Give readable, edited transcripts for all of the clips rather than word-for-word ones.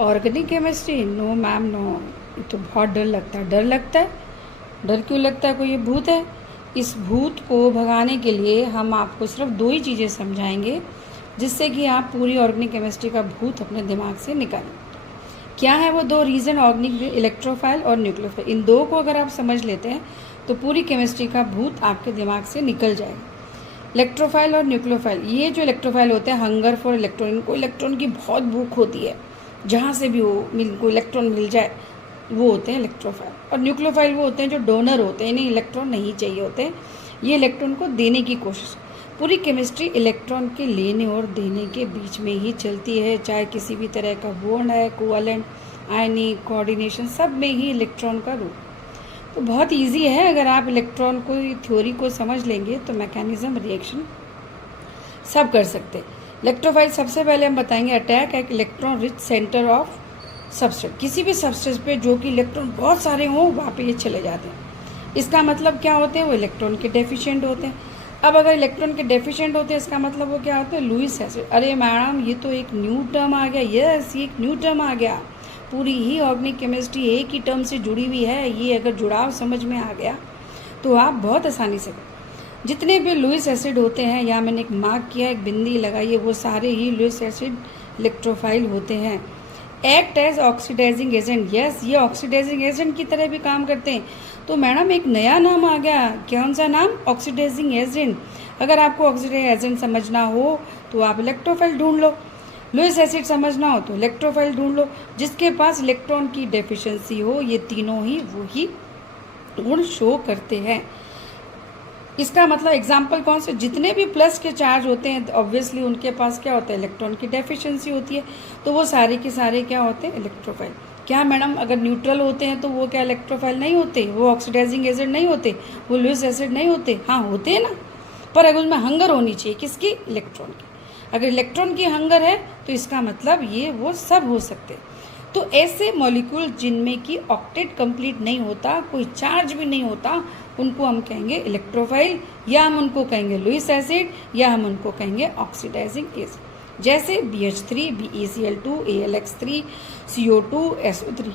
Organic chemistry? No ma'am no, ये तो बहुत डर लगता है। डर लगता है? डर क्यों लगता है? कोई ये भूत है? इस भूत को भगाने के लिए हम आपको सिर्फ दो ही चीज़ें समझाएंगे जिससे कि आप पूरी ऑर्गेनिक केमिस्ट्री का भूत अपने दिमाग से निकालें। क्या है वो दो रीज़न? ऑर्गेनिक इलेक्ट्रोफाइल और न्यूक्लियोफाइल। इन दो को अगर आप समझ लेते हैं तो पूरी केमिस्ट्री का भूत आपके दिमाग से निकल जाएगा। इलेक्ट्रोफाइल और न्यूक्लियोफाइल, ये जो इलेक्ट्रोफाइल होते हैं, हंगर फॉर इलेक्ट्रॉन, इनको इलेक्ट्रॉन की बहुत भूख होती है, जहाँ से भी हो इनको इलेक्ट्रॉन मिल जाए, वो होते हैं इलेक्ट्रोफाइल। और न्यूक्लियोफाइल वो होते हैं जो डोनर होते हैं, इन्हें इलेक्ट्रॉन नहीं चाहिए होते हैं, ये इलेक्ट्रॉन को देने की कोशिश। पूरी केमिस्ट्री इलेक्ट्रॉन के लेने और देने के बीच में ही चलती है, चाहे किसी भी तरह का बॉन्ड है, कोवलेंट, आयनिक, कोऑर्डिनेशन, सब में ही इलेक्ट्रॉन का रोल। तो बहुत इजी है, अगर आप इलेक्ट्रॉन को थ्योरी को समझ लेंगे तो मैकेनिज्म, रिएक्शन सब कर सकते हैं। इलेक्ट्रोफाइल सबसे पहले हम बताएंगे अटैक एक electron rich centre of substrate. किसी भी सबस्ट्रेट पे जो कि इलेक्ट्रॉन बहुत सारे हों वहाँ पे ये चले जाते हैं। इसका मतलब क्या होते हैं? वो इलेक्ट्रॉन के डेफिशिएंट होते हैं। अब अगर इलेक्ट्रॉन के डेफिशिएंट होते हैं, इसका मतलब वो क्या होते हैं? Lewis acid. अरे मैडम, ये तो एक न्यू टर्म आ गया। यस, ये एक न्यू टर्म आ गया। पूरी ही ऑर्गेनिक केमिस्ट्री एक ही टर्म से जुड़ी हुई है। ये अगर जुड़ाव समझ में आ गया तो आप बहुत आसानी से, जितने भी लुईस एसिड होते हैं, यहाँ मैंने एक मार्क किया, एक बिंदी लगाई है, वो सारे ही लुईस एसिड इलेक्ट्रोफाइल होते हैं। Act as oxidising agent. Yes, ये ऑक्सीडाइजिंग एजेंट की तरह भी काम करते हैं। तो मैडम एक नया नाम आ गया। कौन सा नाम? Oxidising agent. अगर आपको ऑक्सीडाइजिंग एजेंट समझना हो तो आप इलेक्ट्रोफाइल ढूंढ लो, लुईस एसिड समझना हो तो इलेक्ट्रोफाइल ढूंढ लो, जिसके पास इलेक्ट्रॉन की डेफिशिएंसी हो। ये तीनों ही वही गुण शो करते हैं। इसका मतलब एग्जाम्पल कौन से? जितने भी प्लस के चार्ज होते हैं ऑब्वियसली उनके पास क्या होता है? इलेक्ट्रॉन की डेफिशिएंसी होती है, तो वो सारे के सारे क्या होते हैं? इलेक्ट्रोफाइल। क्या मैडम अगर न्यूट्रल होते हैं तो वो क्या इलेक्ट्रोफाइल नहीं होते? वो ऑक्सीडाइजिंग एजेंट नहीं होते? वो लुईस एसिड नहीं होते? हाँ होते हैं ना, पर अगर उसमें हंगर होनी चाहिए किसकी? इलेक्ट्रॉन की। अगर इलेक्ट्रॉन की हंगर है तो इसका मतलब ये वो सब हो सकते। तो ऐसे मॉलिक्यूल जिनमें कि ऑक्टेट कंप्लीट नहीं होता, कोई चार्ज भी नहीं होता, उनको हम कहेंगे इलेक्ट्रोफाइल, या हम उनको कहेंगे लुईस एसिड, या हम उनको कहेंगे ऑक्सीडाइजिंग एजेंट। जैसे BH3, BeCl2, AlX3, CO2, SO3,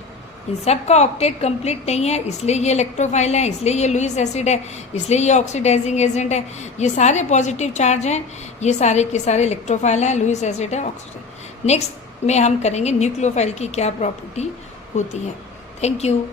इन सब का ऑक्टेट कंप्लीट नहीं है, इसलिए ये इलेक्ट्रोफाइल है, इसलिए ये लुईस एसिड है, इसलिए ये ऑक्सीडाइजिंग एजेंट है। ये सारे पॉजिटिव चार्ज हैं, ये सारे के सारे इलेक्ट्रोफाइल हैं, लुईस एसिड है, ऑक्सीडाइज। नेक्स्ट में हम करेंगे न्यूक्लियोफाइल की क्या प्रॉपर्टी होती है। Thank you.